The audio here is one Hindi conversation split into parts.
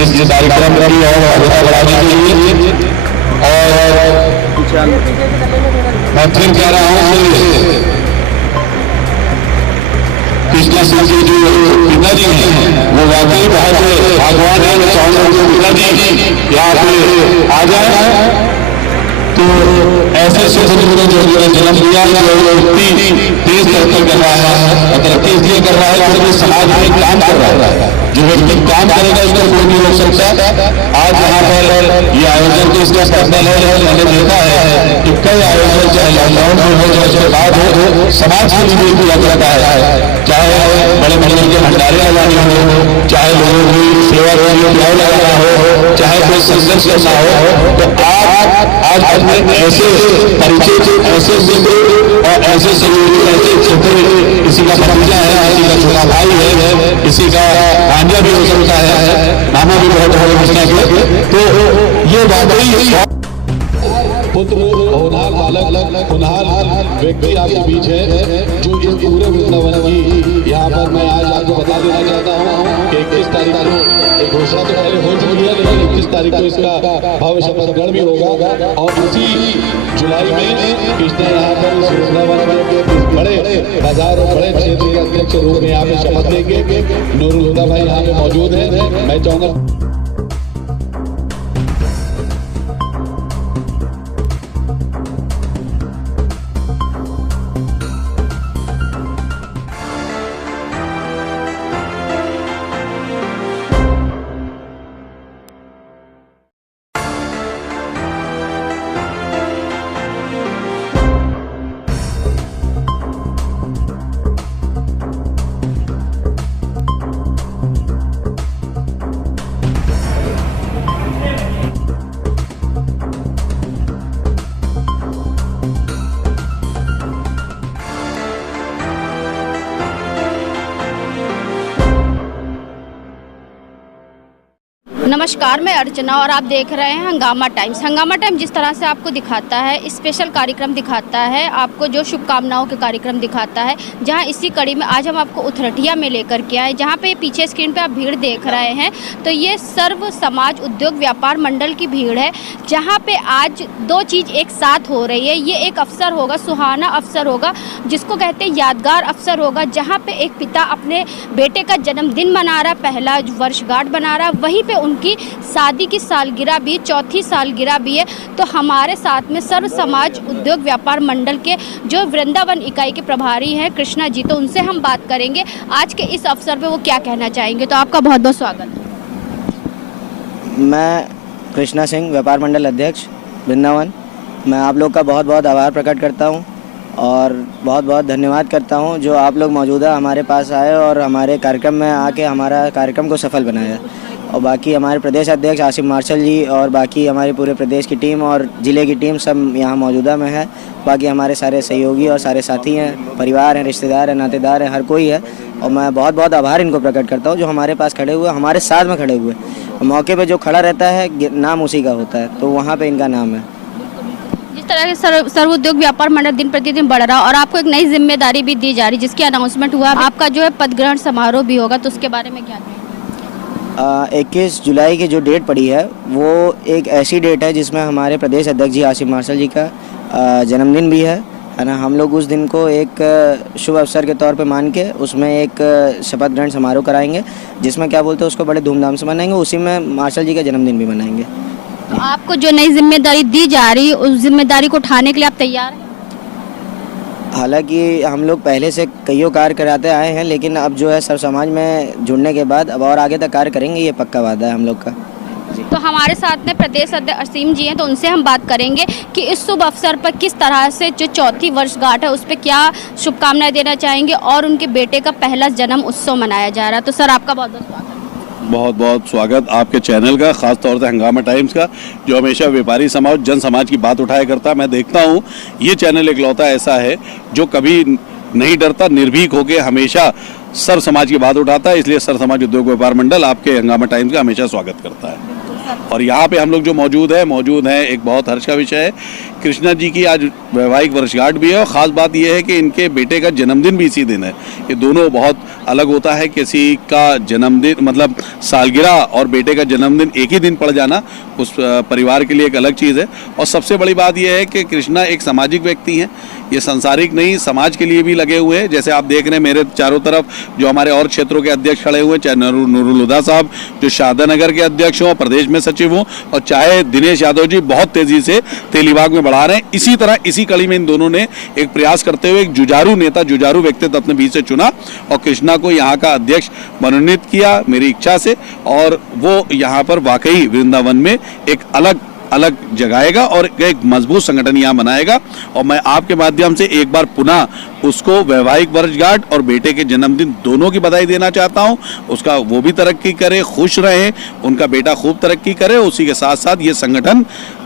इस कार्यक्रम की और आगे बढ़ाने के लिए। और मैं फिर कह रहा हूँ कृष्णा सिंह जी जो पिताजी हैं वो वाकई बहुत भगवान है। मैं चाहूंगा कि पिताजी यहाँ पे आ जाए तो ऐसे सुपुत्र जो जन्म दिया जो इतनी तेज तरक्की कर रहा है और तरक्की इसलिए कर रहा है क्योंकि समाज में काम कर रहा है। जो व्यक्ति काम करेगा उसको कोई नहीं रोक सकता। आज यहाँ पर ये आयोजन तो इसका स्पेशल है। मैंने देखा है कि कई आयोजन चाहे लॉकडाउन में हो चाहे उसके बाद हो समाज के लिए किया जाता है। चाहे बड़े मंदिर के भंडारे लगाने हो, चाहे लोगों की सेवा के लिए न्याय लगाना हो, चाहे कोई संघर्ष करना हो। तो आज हमने ऐसे परिचय ऐसे मित्र और ऐसे सहयोगी ऐसे क्षेत्र किसी का भतीजा है, किसी का छोटा भाई है, किसी का भांजा भी हो सकता है, मामा भी बहुत हो। तो ये वाकई पुत्र होनहार बालक होनहार व्यक्ति आपके बीच है जो इस पूरे वृंदावन की यहाँ पर मैं आज आपको बता देना चाहता हूँ कि 21 तारीख को एक घोषणा तो पहले हो चुकी है, लेकिन 21 तारीख को इसका भव्य शपथ ग्रहण भी होगा। और उसी जुलाई में कृष्णा यहाँ पर इस वृंदावन में बड़े बाजार और बड़े क्षेत्र के अध्यक्ष के रूप में यहाँ पे शपथ लेंगे। नूरुल हुदा भाई यहाँ पे मौजूद है। मैं चाहूँगा नमस्कार, मैं अर्चना और आप देख रहे हैं हंगामा टाइम्स। हंगामा टाइम्स जिस तरह से आपको दिखाता है स्पेशल कार्यक्रम दिखाता है, आपको जो शुभकामनाओं के कार्यक्रम दिखाता है, जहां इसी कड़ी में आज हम आपको उथरठिया में लेकर के आए। जहां पे पीछे स्क्रीन पे आप भीड़ देख रहे हैं तो ये सर्व समाज उद्योग व्यापार मंडल की भीड़ है, जहाँ पे आज दो चीज़ एक साथ हो रही है। ये एक अवसर होगा, सुहाना अवसर होगा, जिसको कहते हैं यादगार अवसर होगा, जहाँ पे एक पिता अपने बेटे का जन्मदिन मना रहा, पहला वर्षगांठ बना रहा, वहीं पे उनकी शादी की सालगिरह भी, चौथी सालगिरह भी है। तो हमारे साथ में सर्व समाज उद्योग व्यापार मंडल के जो वृंदावन इकाई के प्रभारी हैं कृष्णा जी, तो उनसे हम बात करेंगे आज के इस अवसर पे वो क्या कहना चाहेंगे। तो आपका बहुत बहुत स्वागत है। मैं कृष्णा सिंह, व्यापार मंडल अध्यक्ष वृंदावन। मैं आप लोग का बहुत बहुत आभार प्रकट करता हूं और बहुत बहुत धन्यवाद करता हूं जो आप लोग मौजूदा हमारे पास आए और हमारे कार्यक्रम में आके हमारा कार्यक्रम को सफल बनाया। और बाकी हमारे प्रदेश अध्यक्ष आसिफ मार्शल जी और बाकी हमारे पूरे प्रदेश की टीम और ज़िले की टीम सब यहाँ मौजूदा में है। बाकी हमारे सारे सहयोगी और सारे साथी हैं, परिवार हैं, रिश्तेदार हैं, नातेदार हैं, हर कोई है। और मैं बहुत बहुत आभार इनको प्रकट करता हूँ जो हमारे पास खड़े हुए, हमारे साथ में खड़े हुए। मौके पे जो खड़ा रहता है नाम उसी का होता है, तो वहाँ पे इनका नाम है। जिस तरह से सर्व उद्योग व्यापार मंडल दिन प्रतिदिन बढ़ रहा और आपको एक नई जिम्मेदारी भी दी जा रही, जिसकी अनाउंसमेंट हुआ, आपका जो है पद ग्रहण समारोह भी होगा, तो उसके बारे में क्या कहें? 21 जुलाई की जो डेट पड़ी है वो एक ऐसी डेट है जिसमें हमारे प्रदेश अध्यक्ष जी आसिफ मार्शल जी का जन्मदिन भी है ना। हम लोग उस दिन को एक शुभ अवसर के तौर पे मान के उसमें एक शपथ ग्रहण समारोह कराएंगे, जिसमें क्या बोलते हैं उसको बड़े धूमधाम से मनाएंगे। उसी में मार्शल जी का जन्मदिन भी मनाएंगे। तो आपको जो नई जिम्मेदारी दी जा रही, उस जिम्मेदारी को उठाने के लिए आप तैयार हैं? हालांकि हम लोग पहले से कईयों कार्य कराते आए हैं, लेकिन अब जो है सर्व समाज में जुड़ने के बाद अब और आगे तक कार्य करेंगे, ये पक्का वादा है हम लोग का। तो हमारे साथ में प्रदेश अध्यक्ष असीम जी हैं, तो उनसे हम बात करेंगे कि इस शुभ अवसर पर किस तरह से जो चौथी वर्षगांठ है उस पर क्या शुभकामनाएं देना चाहेंगे और उनके बेटे का पहला जन्म उत्सव मनाया जा रहा है। तो सर आपका बहुत बहुत स्वागत। बहुत बहुत स्वागत आपके चैनल का, खास तौर से हंगामा टाइम्स का, जो हमेशा व्यापारी समाज, जन समाज की बात उठाया करता है। मैं देखता हूँ ये चैनल इकलौता ऐसा है जो कभी नहीं डरता, निर्भीक होकर हमेशा सर्व समाज की बात उठाता है। इसलिए सर्व समाज उद्योग व्यापार मंडल आपके हंगामा टाइम्स का हमेशा स्वागत करता है। और यहाँ पे हम लोग जो मौजूद है एक बहुत हर्ष का विषय है। कृष्णा जी की आज वैवाहिक वर्षगांठ भी है और ख़ास बात यह है कि इनके बेटे का जन्मदिन भी इसी दिन है। ये दोनों बहुत अलग होता है, किसी का जन्मदिन मतलब सालगिरह और बेटे का जन्मदिन एक ही दिन पड़ जाना उस परिवार के लिए एक अलग चीज़ है। और सबसे बड़ी बात यह है कि कृष्णा एक सामाजिक व्यक्ति हैं, ये सांसारिक नहीं समाज के लिए भी लगे हुए हैं। जैसे आप देख रहे हैं मेरे चारों तरफ जो हमारे और क्षेत्रों के अध्यक्ष खड़े हुए हैं, चाहे नूरुल हुदा साहब जो शारदानगर के अध्यक्ष हों, प्रदेश में सचिव हों, और चाहे दिनेश यादव जी बहुत तेजी से तेलीबाग में बढ़ा रहे हैं। इसी तरह इसी कड़ी में इन दोनों ने एक प्रयास करते हुए एक जुझारू नेता, जुझारू व्यक्तित्व अपने बीच से चुना और कृष्णा को यहाँ का अध्यक्ष मनोनीत किया मेरी इच्छा से। और वो यहाँ पर वाकई वृंदावन में एक अलग जगाएगा और एक मजबूत संगठन यहाँ बनाएगा। और मैं आपके माध्यम से एक बार पुनः उसको वैवाहिक वर्षगांठ और बेटे के जन्मदिन दोनों की बधाई देना चाहता हूँ। उसका वो भी तरक्की करे, खुश रहे, उनका बेटा खूब तरक्की करे, उसी के साथ साथ ये संगठन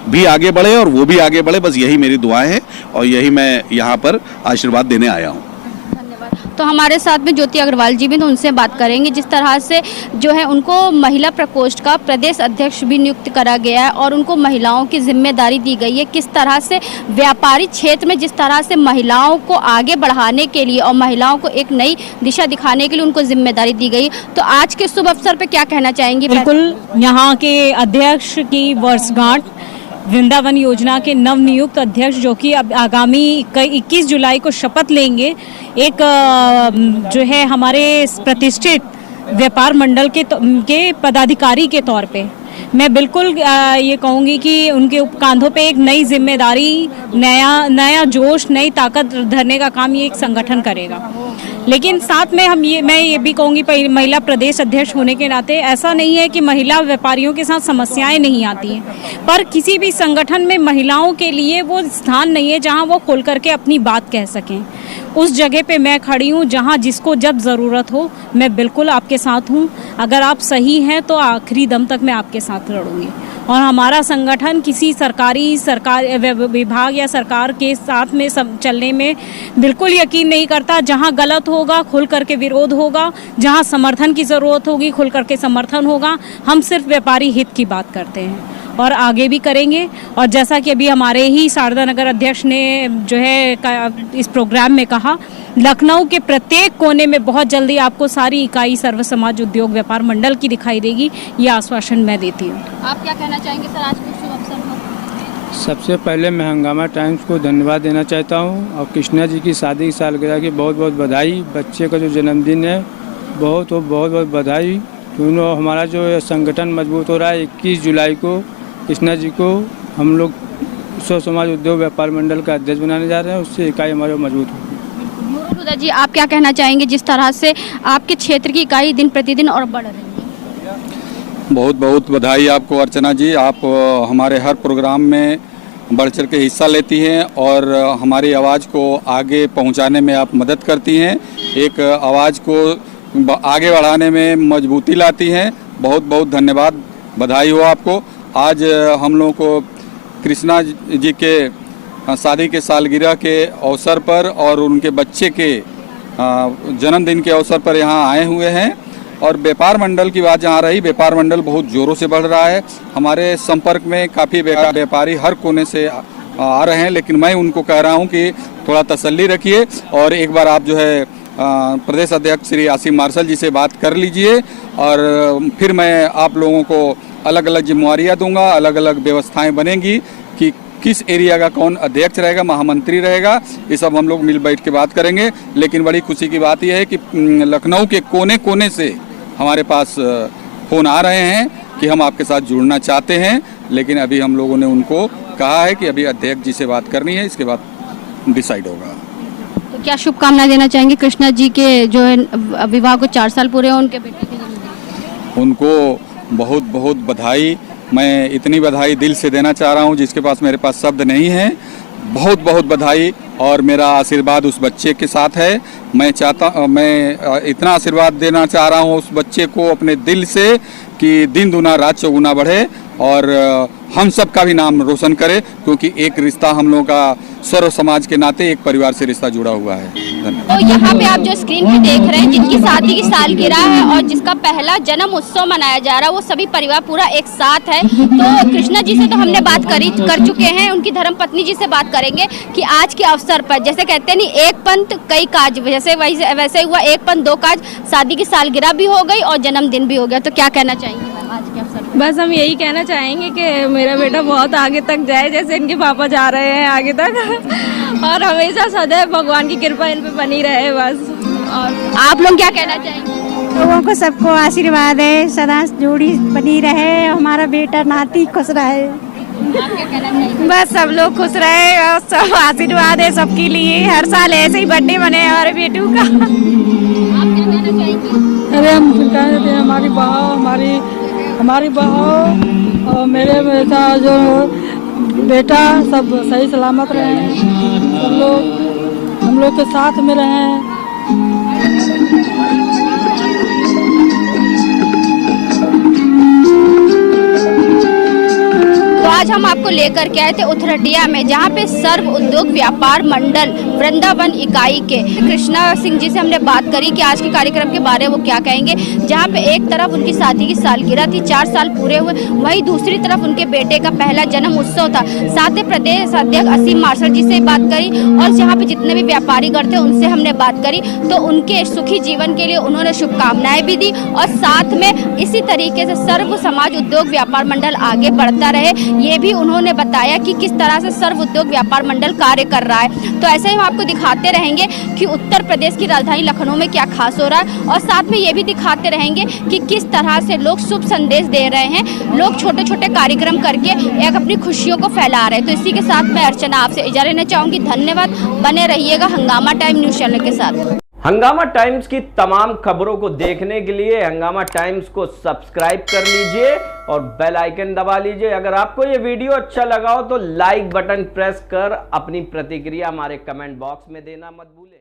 भी आगे बढ़े और वो भी आगे बढ़े। बस यही मेरी दुआएं हैं और यही मैं यहाँ पर आशीर्वाद देने आया हूँ। तो हमारे साथ में ज्योति अग्रवाल जी भी, तो उनसे बात करेंगे। जिस तरह से जो है उनको महिला प्रकोष्ठ का प्रदेश अध्यक्ष भी नियुक्त करा गया है और उनको महिलाओं की जिम्मेदारी दी गई है। किस तरह से व्यापारिक क्षेत्र में जिस तरह से महिलाओं को आगे बढ़ाने के लिए और महिलाओं को एक नई दिशा दिखाने के लिए उनको जिम्मेदारी दी गई। तो आज के शुभ अवसर पर क्या कहना चाहेंगी? बिल्कुल, यहाँ के अध्यक्ष की वर्षगांठ, वृंदावन योजना के नवनियुक्त अध्यक्ष जो कि अब आगामी 21 जुलाई को शपथ लेंगे, एक जो है हमारे प्रतिष्ठित व्यापार मंडल के पदाधिकारी के तौर पे मैं बिल्कुल ये कहूँगी कि उनके कांधों पे एक नई जिम्मेदारी, नया जोश, नई ताकत धरने का काम ये एक संगठन करेगा। लेकिन साथ में मैं ये भी कहूँगी महिला प्रदेश अध्यक्ष होने के नाते ऐसा नहीं है कि महिला व्यापारियों के साथ समस्याएं नहीं आती हैं, पर किसी भी संगठन में महिलाओं के लिए वो स्थान नहीं है जहां वो खोल करके अपनी बात कह सकें। उस जगह पे मैं खड़ी हूँ जहाँ जिसको जब ज़रूरत हो मैं बिल्कुल आपके साथ हूँ। अगर आप सही हैं तो आखिरी दम तक मैं आपके साथ लड़ूंगी। और हमारा संगठन किसी सरकार विभाग या सरकार के साथ में चलने में बिल्कुल यकीन नहीं करता। जहाँ गलत होगा खुल करके विरोध होगा, जहाँ समर्थन की ज़रूरत होगी खुल करके समर्थन होगा। हम सिर्फ व्यापारी हित की बात करते हैं और आगे भी करेंगे। और जैसा कि अभी हमारे ही शारदानगर अध्यक्ष ने जो है इस प्रोग्राम में कहा, लखनऊ के प्रत्येक कोने में बहुत जल्दी आपको सारी इकाई सर्व समाज उद्योग व्यापार मंडल की दिखाई देगी। ये आश्वासन मैं देती हूँ। आप क्या कहना चाहेंगे सर आज के शुभ अवसर पर? सबसे पहले मैं हंगामा टाइम्स को धन्यवाद देना चाहता हूँ और कृष्णा जी की शादी की सालगिरह की बहुत बहुत बधाई। बच्चे का जो जन्मदिन है बहुत बहुत बधाई। दोनों हमारा जो संगठन मजबूत हो रहा है। 21 जुलाई को कृष्णा जी को हम लोग सर्व समाज उद्योग व्यापार मंडल का अध्यक्ष बनाने जा रहे हैं, उससे इकाई हमारे मजबूत होगी। नूरुल हुदा जी, आप क्या कहना चाहेंगे जिस तरह से आपके क्षेत्र की इकाई दिन प्रतिदिन और बढ़ रही है? बहुत बहुत बधाई आपको अर्चना जी। आप हमारे हर प्रोग्राम में बढ़ चढ़ के हिस्सा लेती हैं और हमारी आवाज़ को आगे पहुंचाने में आप मदद करती हैं, एक आवाज़ को आगे बढ़ाने में मजबूती लाती हैं। बहुत बहुत धन्यवाद, बधाई हो आपको। आज हम लोगों को कृष्णा जी के शादी के सालगिरह के अवसर पर और उनके बच्चे के जन्मदिन के अवसर पर यहाँ आए हुए हैं। और व्यापार मंडल की बात जहाँ रही, व्यापार मंडल बहुत ज़ोरों से बढ़ रहा है। हमारे संपर्क में काफ़ी व्यापारी हर कोने से आ रहे हैं, लेकिन मैं उनको कह रहा हूँ कि थोड़ा तसल्ली रखिए और एक बार आप जो है प्रदेश अध्यक्ष श्री आसिम मार्शल जी से बात कर लीजिए और फिर मैं आप लोगों को अलग अलग जिम्मेवारियाँ दूंगा, अलग अलग व्यवस्थाएं बनेंगी कि किस एरिया का कौन अध्यक्ष रहेगा, महामंत्री रहेगा, ये सब हम लोग मिल बैठ के बात करेंगे। लेकिन बड़ी खुशी की बात यह है कि लखनऊ के कोने कोने से हमारे पास फ़ोन आ रहे हैं कि हम आपके साथ जुड़ना चाहते हैं, लेकिन अभी हम लोगों ने उनको कहा है कि अभी अध्यक्ष जी से बात करनी है, इसके बाद डिसाइड होगा। तो क्या शुभकामना देना चाहेंगे कृष्णा जी के जो है विवाह को 4 साल पूरे हैं उनके बेटे के जन्मदिन? उनको बहुत बहुत बधाई। मैं इतनी बधाई दिल से देना चाह रहा हूँ जिसके पास मेरे पास शब्द नहीं है। बहुत बहुत बधाई और मेरा आशीर्वाद उस बच्चे के साथ है। मैं इतना आशीर्वाद देना चाह रहा हूँ उस बच्चे को अपने दिल से कि दिन दुना रात चौगुना बढ़े और हम सब का भी नाम रोशन करे, क्योंकि एक रिश्ता हम लोगों का सर्व समाज के नाते एक परिवार से रिश्ता जुड़ा हुआ है। धन्यवाद। तो यहाँ पे आप जो स्क्रीन पे देख रहे हैं, जिनकी शादी की सालगिरह है और जिसका पहला जन्म उत्सव मनाया जा रहा है, वो सभी परिवार पूरा एक साथ है। तो कृष्णा जी से तो हमने बात कर चुके हैं, उनकी धर्मपत्नी जी से बात करेंगे कि आज के अवसर पर, जैसे कहते हैं नहीं, एक पंथ कई काज, जैसे वैसे हुआ, एक पंथ दो काज, शादी की सालगिरह भी हो गई और जन्मदिन भी हो गया। तो क्या कहना चाहेंगे आज के अवसर पर? बस हम यही कहना चाहेंगे कि मेरा बेटा बहुत आगे तक जाए, जैसे इनके पापा जा रहे हैं आगे तक, और हमेशा सदैव भगवान की कृपा इन पे बनी रहे बस। और आप लोग क्या कहना चाहेंगे? लोगों को सबको आशीर्वाद है, सदा जोड़ी बनी रहे, हमारा बेटा नाती खुश रहे। आप क्या कहना चाहेंगे? बस सब लोग खुश रहे और सब आशीर्वाद है सबके लिए, हर साल ऐसे ही बर्थडे मने हमारे बेटू का। आप क्या कहना चाहेंगे? अरे हम कहते हैं हमारी बहू और मेरे बेटा जो बेटा सब सही सलामत रहें, सब लोग हम लोग के साथ में रहें। आज हम आपको लेकर के आए थे उथरटिया में, जहाँ पे सर्व उद्योग व्यापार मंडल वृंदावन इकाई के कृष्णा सिंह जी से हमने बात करी कि आज के कार्यक्रम के बारे में वो क्या कहेंगे। जहाँ पे एक तरफ उनकी शादी की सालगिरह थी, 4 साल पूरे हुए, वहीं दूसरी तरफ उनके बेटे का पहला जन्म उत्सव था। साथ ही प्रदेश अध्यक्ष असीम मार्शल जी से बात करी और जहाँ पे जितने भी व्यापारी गण थे उनसे हमने बात करी। तो उनके सुखी जीवन के लिए उन्होंने शुभकामनाएं भी दी और साथ में इसी तरीके से सर्व समाज उद्योग व्यापार मंडल आगे बढ़ता रहे, ये भी उन्होंने बताया कि किस तरह से सर्व उद्योग व्यापार मंडल कार्य कर रहा है। तो ऐसे ही हम आपको दिखाते रहेंगे कि उत्तर प्रदेश की राजधानी लखनऊ में क्या खास हो रहा है और साथ में ये भी दिखाते रहेंगे कि किस तरह से लोग शुभ संदेश दे रहे हैं, लोग छोटे छोटे कार्यक्रम करके एक अपनी खुशियों को फैला रहे हैं। तो इसी के साथ मैं अर्चना आपसे इजाज़त लेना चाहूँगी। धन्यवाद, बने रहिएगा हंगामा टाइम न्यूज़ चैनल के साथ। हंगामा टाइम्स की तमाम खबरों को देखने के लिए हंगामा टाइम्स को सब्सक्राइब कर लीजिए और बेल आइकन दबा लीजिए। अगर आपको ये वीडियो अच्छा लगा हो तो लाइक बटन प्रेस कर अपनी प्रतिक्रिया हमारे कमेंट बॉक्स में देना मत भूलें।